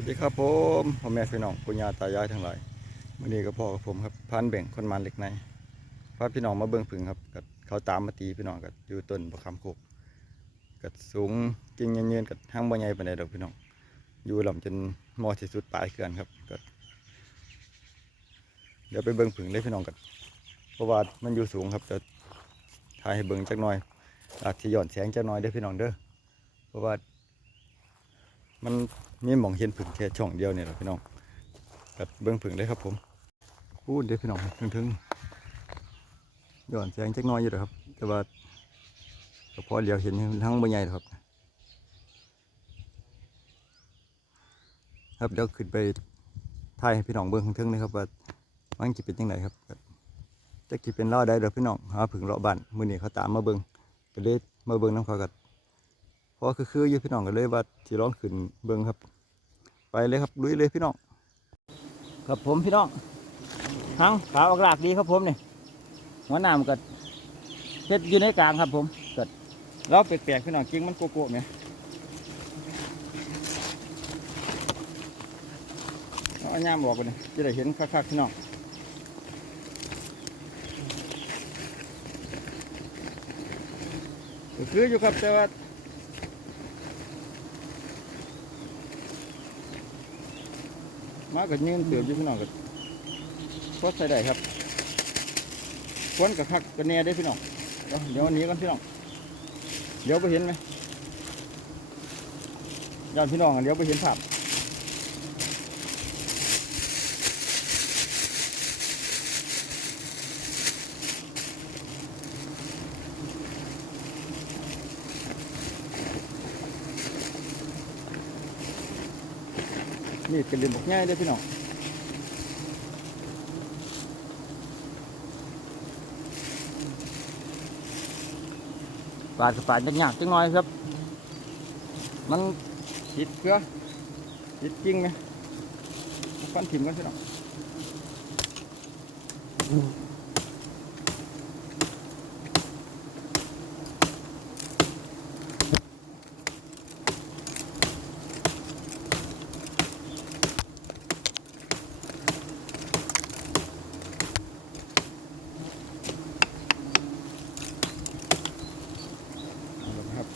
วัสดีครับผมพ่อแม่พี่น้องปุญญาตายายทั้งหลายวันนี้ก็พ่อกับผมครับพันแบ่งคนมันเหล็กในพาพี่น้องมาเบิ่งผึ่งครับก็เขาตามมาตีพี่น้องก็อยู่ต้นประคำโคกก็สูงจริงเย็นๆกับห้างบ่ใหญ่ปานใดดอกพี่น้อง อยู่ลำจนมอที่สุดปลายเขื่อนครับก็เดี๋ยวไปเบิ่งผึ่งเลยพี่น้องกันเพราะว่ามันอยู่สูงครับจะถ่ายให้เบิ่งจักหน่อย อาจจะหย่อนแสงจักหน่อยเด้อพี่น้องเด้อเพราะว่ามัน มีหมองเห็นผึ่งแค่ช่องเดียวเนี่ยแหละพี่น้องแบบเบิ้องผึ่งเลยครับผมพูดเดี๋ยวพี่น้องถึงถึงๆย้อนแสงจักน้อยอยู่เด้อครับ แต่ว่าก็พอเดียวเห็นทั้งใบใหญ่ครับ ครับเดี๋ยวขึ้นไปถ่ายให้พี่น้องเบิ้องถึงๆนะครับว่ามันจะเป็นยังไงครับจะกี่เป็นล่าได้เด้อพี่น้องหาผึ่งเลาะบ้านมือนี้เขาตามมาเบิ้งก็เลยมาเบิ้งน้ำเขากัเพราะคือคืออยู่พี่น้องกันเลยว่าที่ร้องขึ้นเบิ้งครับ ไปเลยครับลุยเลยพี่น้องครับผมพี่น้องทางขาออกหลากดีครับผมเนี่ยหัวหน้ำก็เฮ็ดอยู่ในกลางครับผมเก็เราแปลกๆพี่น้องจริงมันโกโก้ไหมเอาอันย่ามบอกไปเลยจะได้เห็นคักๆพี่น้องคืออยู่ครับแต่ว่า มากับยืนเตืออยู่พี่น้องกับพดใส่ได้ครับควนกับคักกับแน่ได้พี่น้องเดี๋ยวเดี๋ยวอันนี้กันพี่น้องเดี๋ยวไปเห็นไหมยานพี่น้องอะเดี๋ยวไปเห็นภาพ นี่เป็นเรื่องบอกง่ายเด้พี่น้องปาดกับปาดยากๆจังหน่อยครับ มันติดเกลือติดจริงไหมฟันถิ่มกันพี่น้องเอาละครับ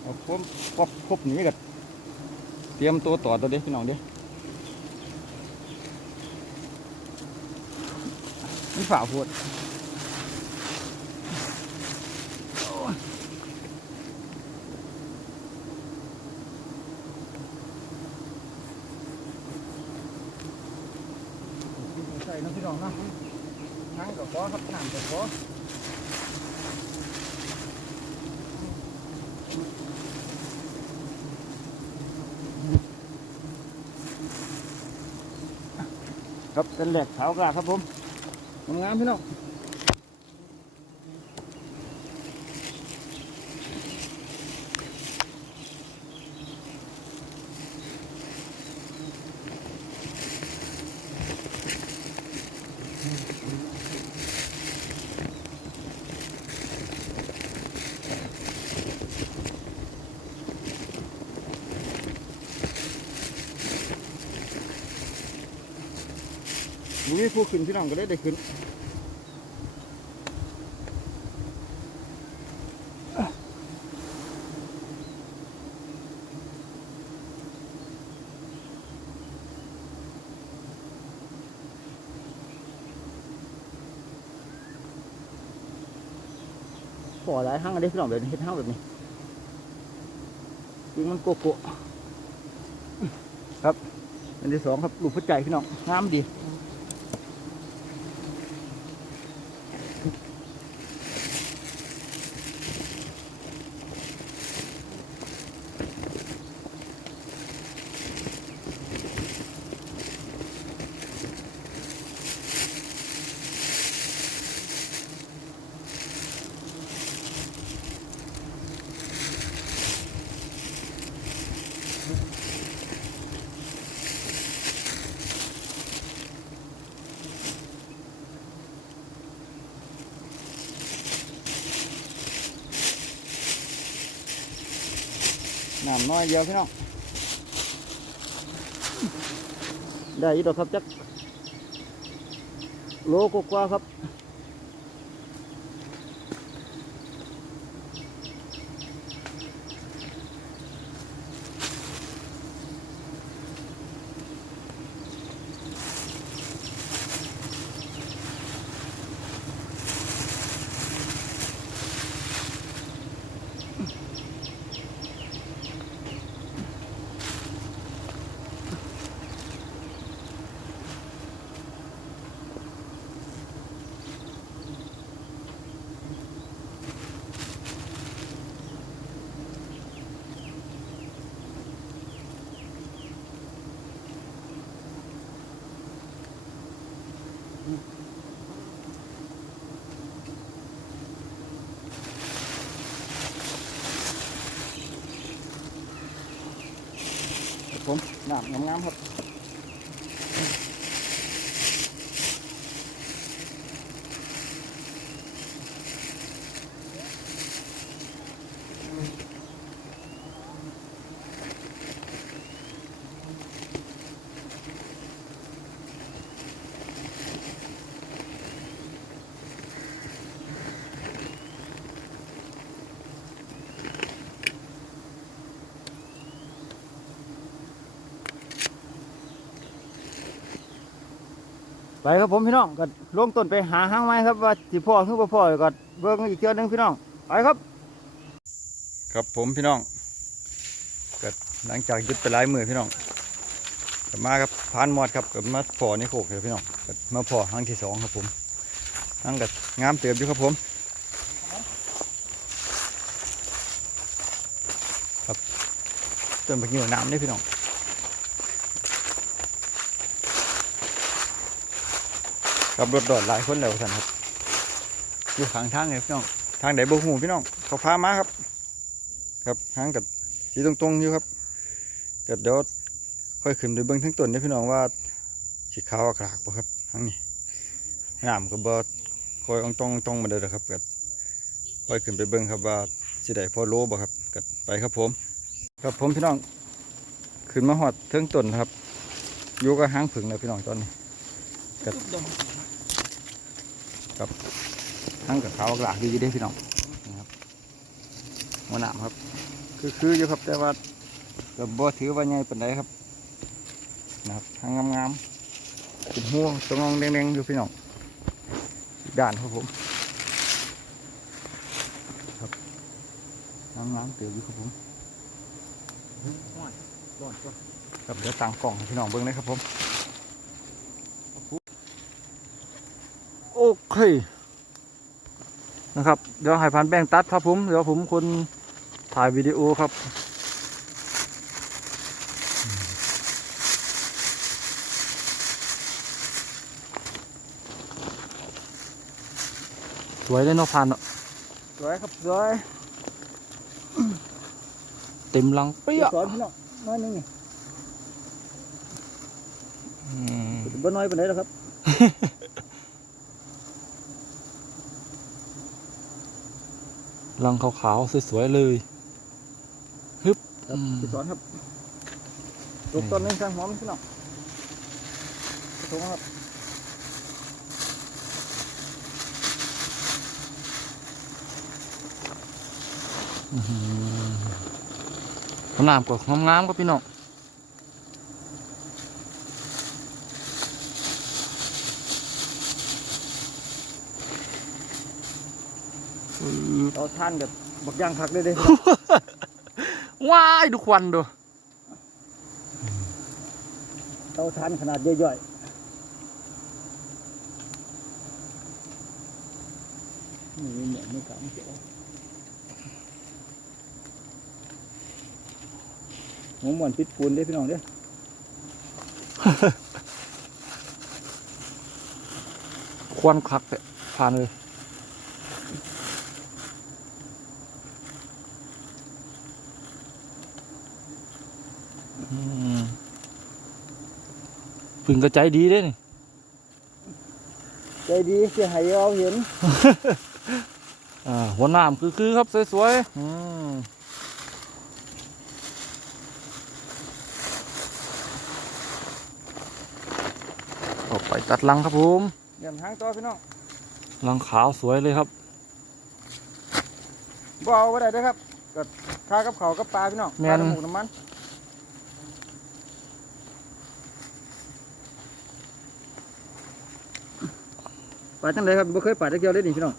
เอาครบ ครบหนี้กันเตรียมตัวต่อตัวเด็กพี่น้องเด็กนี่ฝ่าพูดใส่น้ำพี่น้องเนาะทั้งกับขอครับน้ำกับขอ ครับเป็นแหลกขาวกลาครับผมงามพี่น้อง นี่ผู้ขึ้นพี่น้องก็ได้ได้ขึ้นขอหลายห้างได้พี่น้องแบบนี้เฮ็ดห้างแบบนี้จริงมันโกโก้ครับ อันที่สองครับลูกพุทธใจพี่น้องงามดี มน้อยเดียวพี่น้องได้อีกดอกครับจักโลกว่าครับ ผมน้ำงามๆครับ ครับผมพี่น้องก็ลงต้นไปหาห้างไม้ครับว่าสิพ่อคือบ่พ่อก็เบิ่งอีกเทื่อหนึงพี่น้องไปครับ ครับผมพี่น้องก็หลังจากยุดไปหลายมือพี่น้องก็มาครับพานมอดครับก็มาพ่อในโคกเลยพี่น้องก็มาพ่อห้างที่สองครับผมห้างก็งามเติบอยู่ครับผมครับต้นบักยิ้วน้ำนี่พี่น้อง ขับรถดอดหลายคนแล้วท่นครับ อยู่ข้างทางเลยพี่น้อง ทางไหนบ่หูพี่น้อง เขาพามาครับ ครับทางกับสีตรงๆอยู่ครับก็เดี๋ยวค่อยขึ้นไปเบิ่งทั้งต้นนะพี่น้องว่าสีขาวอากรากบ่ครับทางนี้น้ำก็บ่ค่อยอองตองตองมาเด้อครับก็ค่อยขึ้นไปเบิ่งครับว่าสิได้พอโลบ่ครับก็ไปครับผม ครับผมพี่น้อง ขึ้นมาหอดเทิงต้นครับอยู่กับหางผึ่งแล้วพี่น้องตอนนี้ กับทั้งกับเขาวหลากดีอยู่เด้พี่น้องนะครับหัวหนามครับ คือคืออยู่ครับแต่ว่าก็บ่ถือว่าใหญ่ปานใดครับนะครับทางงามๆเป็นห่วงตรงงแดงๆอยู่พี่น้องด้านครับผมครับงามๆเตียวอยู่ครับผมครับเดี๋ยวต่างกล่องพี่น้องเบิ่งนะครับผม โอ เคนะครับ เดี๋ยวให้พันแบ่งตัดครับผม เดี๋ยวผมคนถ่ายวิดีโอครับสวยเลยเนาะพันเนาะสวยครับสวยเต็มลังเปี้ยสอนพี่น้องน้อยหนึงนี่อืมบ่น้อยปานใดหรอกครับ ลังขาวๆสวยๆเลยฮึบครับอืมสิสอนครับปลูกต้นหนึงสร้างหอมพี่น้องกระทงครับอื้อหือน้ำก็งามๆก็พี่น้อง เรา ทานแบบบักย่างคักเลยเด้ ว้ายดูควันดูเตาทานขนาดย่อยๆนี่เหมือนนี่กับเจ๋วหัวหมวนปิดปูนเด้พี่น้องเด้อควันคักเลยผ่านเลย งก็ใจดีด้วยนี่ใจดีเสียหายเอาเห็นหัวหน้ามคือคือครับ สวยๆต่อไปตัดลังครับผมเดี๋ยวหางต่อพี่น้องลังขาวสวยเลยครับบ่เอาไว้ได้ด้วยครับก็ข้ากับเขากับปลาพี่น้องปลาหมูน้ำมัน ปลาจังไดครับบ่เคยปลาตะเกียวเลยนี่พี่น้อง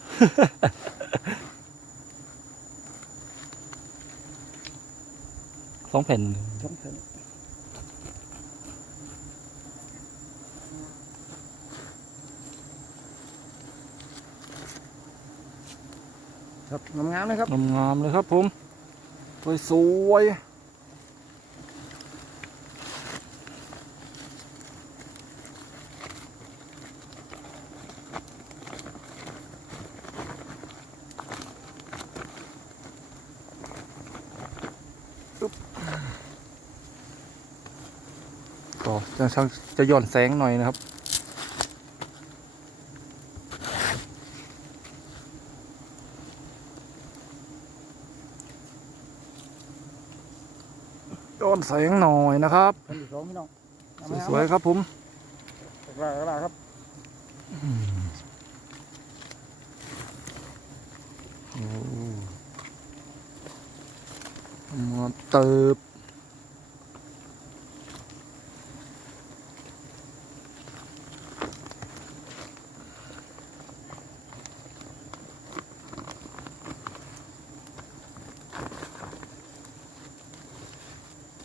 สองแผ่นครับงามๆนะครับงามๆเลยครับผมสวยๆ ก็จะช่างจะหย่อนแสงหน่อยนะครับหย่อนแสงหน่อยนะครับคนที่สองพี่น้องเอามาสวยๆครับผมเอามาเอามาครับโอ้มาเติบ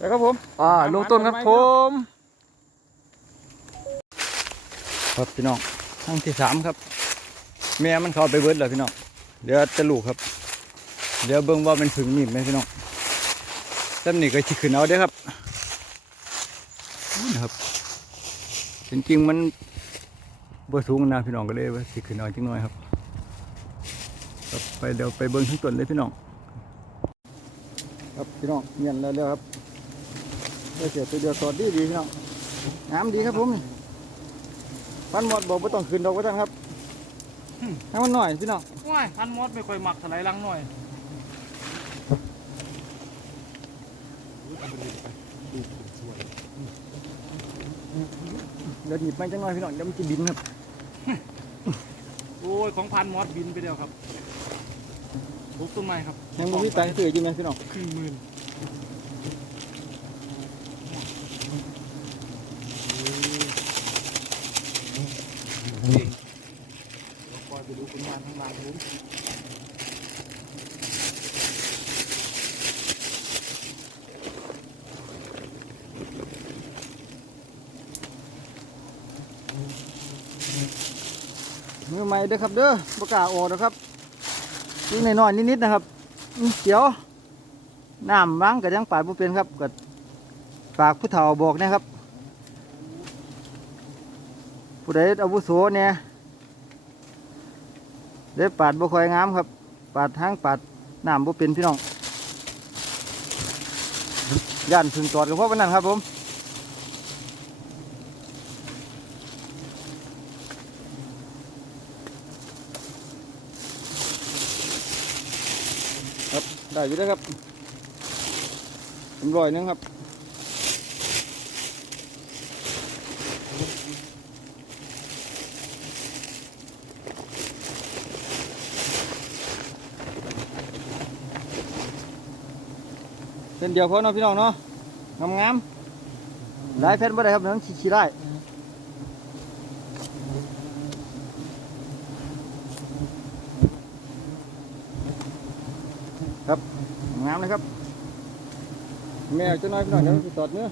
ไปครับผม อ่า ลงต้นครับผมครับพี่น้องครั้งที่สามครับ แม่มันเข้าไปเบิดแล้วพี่น้องเดี๋ยวจะลูกครับ เดี๋ยวเบิ่งว่ามันถึงมีดไหมพี่น้องแต้มนี่ก็ชิขึ้นเอาเด้ครับนะครับจริงๆมันบ่สูงนะพี่น้องก็เลยว่าชิขึ้นเอาจังหน่อยครับไปเดี๋ยวไปเบิ่งทั้งต้นเลยพี่น้อง ครับพี่น้องเมียนแล้วแล้วครับ ได้เสียตัวเดียวสอดดีดีพี่น้องงามดีครับผมพันหมดบอกว่าต้องขึ้นดอกว่าท่านครับให้มันหน่อยพี่น้องว้ายพันมดไม่ค่อยหมักถลายรังหน่อยเดี๋ยวหยิบไปจังหน่อยพี่น้องเดี๋ยวมันจะบินครับ โอ้ยของพันมดบินไปเดียวครับบุกต้นไม้ครับยังบ่มีตังค์ซื้อจริงไหมพี่น้องครึ่งหมื่นคอยไปดูผลงานทางบ้านผม มื อใหม่เด้อครับเด้อประกล้าออกนะครับยิงหน่อยๆนิดๆนะครับเขียวน้ำล้างก็ยังปาดบ่เป็นครับก็ฝากผู้เฒ่าบอกนะครับผู้ใดอาวุโสเนี่ยเด้ปาดบ่คอยงามครับ ปาดทางปาดน้ำบ่เป็นพี่น้องย่านพึงตอดกับพ่อปานนั้นครับผม ได้อยู่แล้วครับเป็นร้อยนึงครับเส้นเดียวพอเนาะพี่น้องเนาะงามๆหลายแผ่นบ่ได้ครับเดี๋ยวมันขี้ได้งามเลยครับ แม่จะน้อยพี่น้องเดี๋ยวสิตอดเนื้อ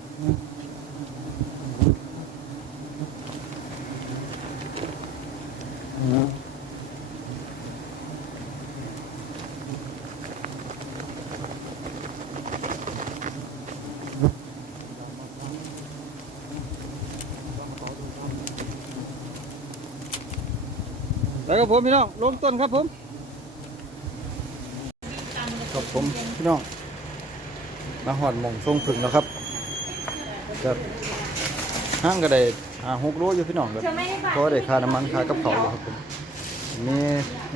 แล้วครับผมพี่น้องลงต้นครับผม ครับผมพี่น้อง มาหอดหมองทรงถึงแล้วครับแบบห้างก็ได้หาหกโลอยู่พี่น้องแบบเพราะว่าได้ค่าน้ำมันค่ากับเขาวอยู่ครับผมมี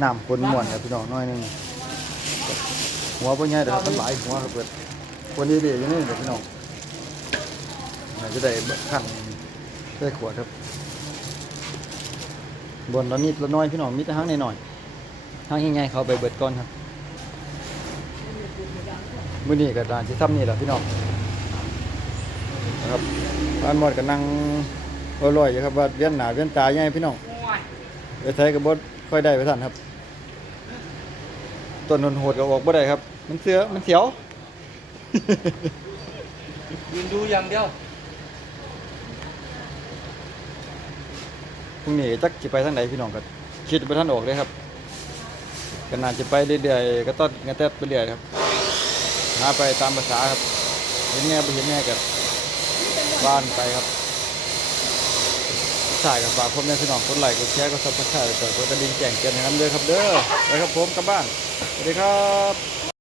น้ำคนม่วนครับพี่น้องน้อยหนึงหัวพ่อใหญ่เด้อครับมันหลายหัวครับเปิดคนดีๆอยู่นี่เด้อพี่น้องน่าจะได้เบิดขันได้ขวดครับบนละนิดละน้อยพี่น้องมีแต่หางน้อยๆหางใหญ่ๆเขาไปเบิดก่อนครับ มื้อนี้ก็ด้านที่ทำนี่แหละพี่น้องนะครับบ้านหมดก็นั่งลอยๆอยู่ครับว่าเวียนหน้าเวียนตาใหญ่พี่น้องไปไทยก็บ่ค่อยได้ไปท่านครับต้นโหดๆก็ออกบ่ได้ครับ มันเสือมันเสียวยืนดูอย่างเดียวพรุ่งนี้จักสิไปทางไหนพี่น้องก็คิดบ่ทันออกเลยครับก็น่าจะไปเรื่อยๆก็ต้นกระแตดไปเรื่อยครับ หาไปตามภาษาครับ เห็นแง่ไปเห็นแง่กับบ้านไปครับถ่ายกับฝากพ่อแม่พี่น้องกดไลค์กดแชร์กดซับสไครต์กดกระดิ่งแจ้งเตือนให้นำเด้อครับเด้อไปครับผมกลับบ้านสวัสดีครับ